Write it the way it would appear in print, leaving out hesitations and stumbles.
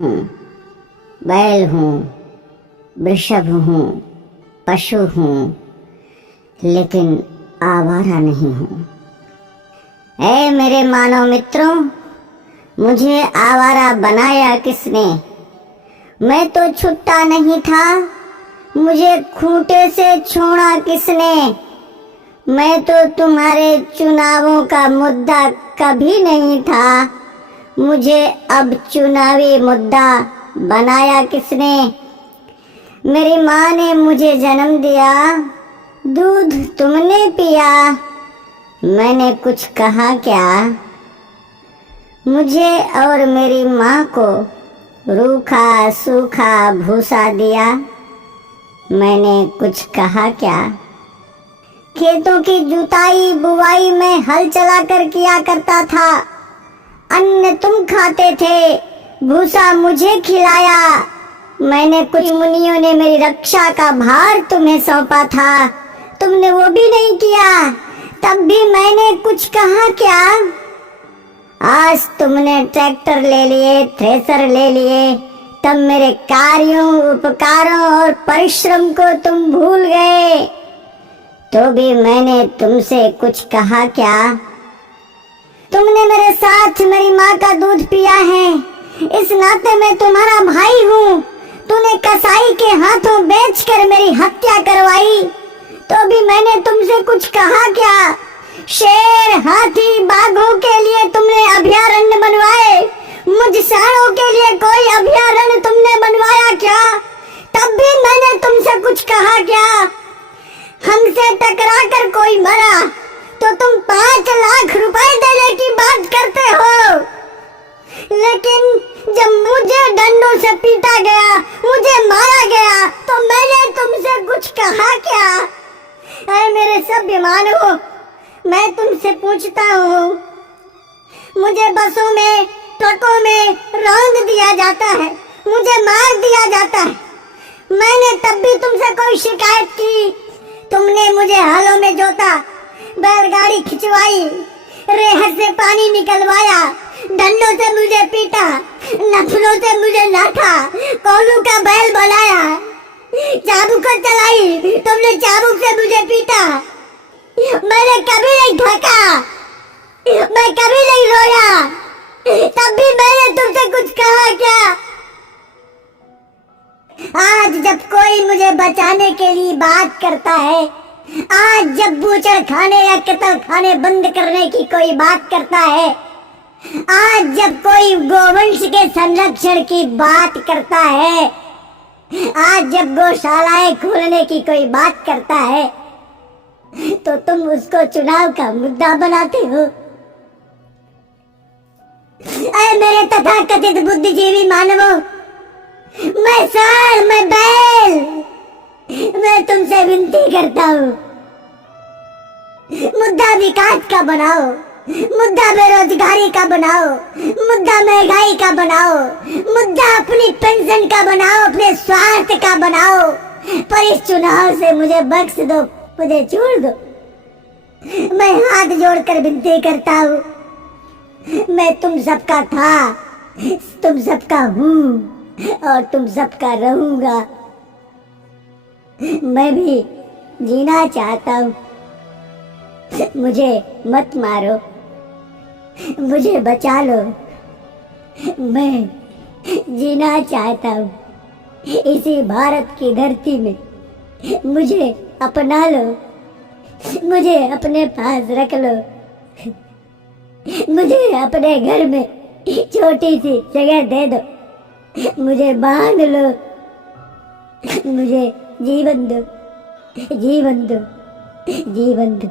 हूँ, बैल हूँ, वृषभ हूँ, पशु हूँ, लेकिन आवारा नहीं हूँ। ऐ मेरे मानव मित्रों, मुझे आवारा बनाया किसने? मैं तो छुट्टा नहीं था, मुझे खूंटे से छोड़ा किसने? मैं तो तुम्हारे चुनावों का मुद्दा कभी नहीं था, मुझे अब चुनावी मुद्दा बनाया किसने? मेरी माँ ने मुझे जन्म दिया, दूध तुमने पिया, मैंने कुछ कहा क्या? मुझे और मेरी माँ को रूखा सूखा भूसा दिया, मैंने कुछ कहा क्या? खेतों की जुताई बुवाई में हल चलाकर किया करता था, अन्न तुम खाते थे, भूसा मुझे खिलाया। मैंने कुछ मुनियों ने मेरी रक्षा का भार तुम्हें सौंपा था, तुमने वो भी नहीं किया, तब भी मैंने कुछ कहा क्या? आज तुमने ट्रैक्टर ले लिए, थ्रेसर ले लिए, तब मेरे कार्यों, उपकारों और परिश्रम को तुम भूल गए, तो भी मैंने तुमसे कुछ कहा क्या? तुमने मेरे साथ मेरी माँ का दूध पिया है, इस नाते मैं तुम्हारा भाई हूँ। तूने कसाई के हाथों बेचकर मेरी हत्या करवाई, तो भी मैंने तुमसे कुछ कहा क्या? शेर, हाथी, बाघों के लिए तुमने अभयारण्य बनवाए, मुझ सांडों के लिए कोई अभयारण्य तुमने बनवाया क्या? तब भी मैंने तुमसे कुछ कहा क्या? हमसे टकरा कर कोई मरा तो तुम 5 लाख रुपए देने की बात करते हो, लेकिन जब मुझे डंडों से पीटा गया, मुझे मारा गया, तो मैंने तुमसे कुछ कहा क्या? अरे मेरे सभ्य मानवों, मैं तुमसे पूछता हूँ, मुझे बसों में, ट्रकों में रौंद दिया जाता है, मुझे मार दिया जाता है, मैंने तब भी तुमसे कोई शिकायत की? तुमने मुझे हालों में जोता, बैलगाड़ी खिंचवाई, रेहर से पानी निकलवाया, डंडों से मुझे पीटा, नथनों से मुझे नाथा, कोलू का बैल बनाया, चाबुक चलाई, तुमने चाबुक से मुझे पीटा, मैंने कभी नहीं थका, मैं कभी नहीं रोया, तब भी मैंने तुमसे कुछ कहा क्या? आज जब कोई मुझे बचाने के लिए बात करता है, आज जब बूचड़ खाने या कत्ल खाने बंद करने की कोई बात करता है, आज जब कोई गोवंश के संरक्षण की बात करता है, आज जब गौशालाएं खोलने की कोई बात करता है, तो तुम उसको चुनाव का मुद्दा बनाते हो। अरे मेरे तथाकथित बुद्धिजीवी मानवों, मैं साल, मैं बैल, मैं तुमसे विनती करता हूँ, मुद्दा विकास का बनाओ, मुद्दा बेरोजगारी का बनाओ, मुद्दा महंगाई का बनाओ, मुद्दा अपनी पेंशन का बनाओ, अपने स्वास्थ्य का बनाओ, पर इस चुनाव से मुझे बख्श दो, मुझे छोड़ दो। मैं हाथ जोड़कर विनती करता हूँ, मैं तुम सबका था, तुम सबका हूँ और तुम सबका रहूंगा। मैं भी जीना चाहता हूँ, मुझे मत मारो, मुझे बचा लो, मैं जीना चाहता हूँ इसी भारत की धरती में, मुझे अपना लो, मुझे अपने पास रख लो, मुझे अपने घर में छोटी सी जगह दे दो, मुझे बांध लो, मुझे जीवन दो, जीवन दो, जीवन दो।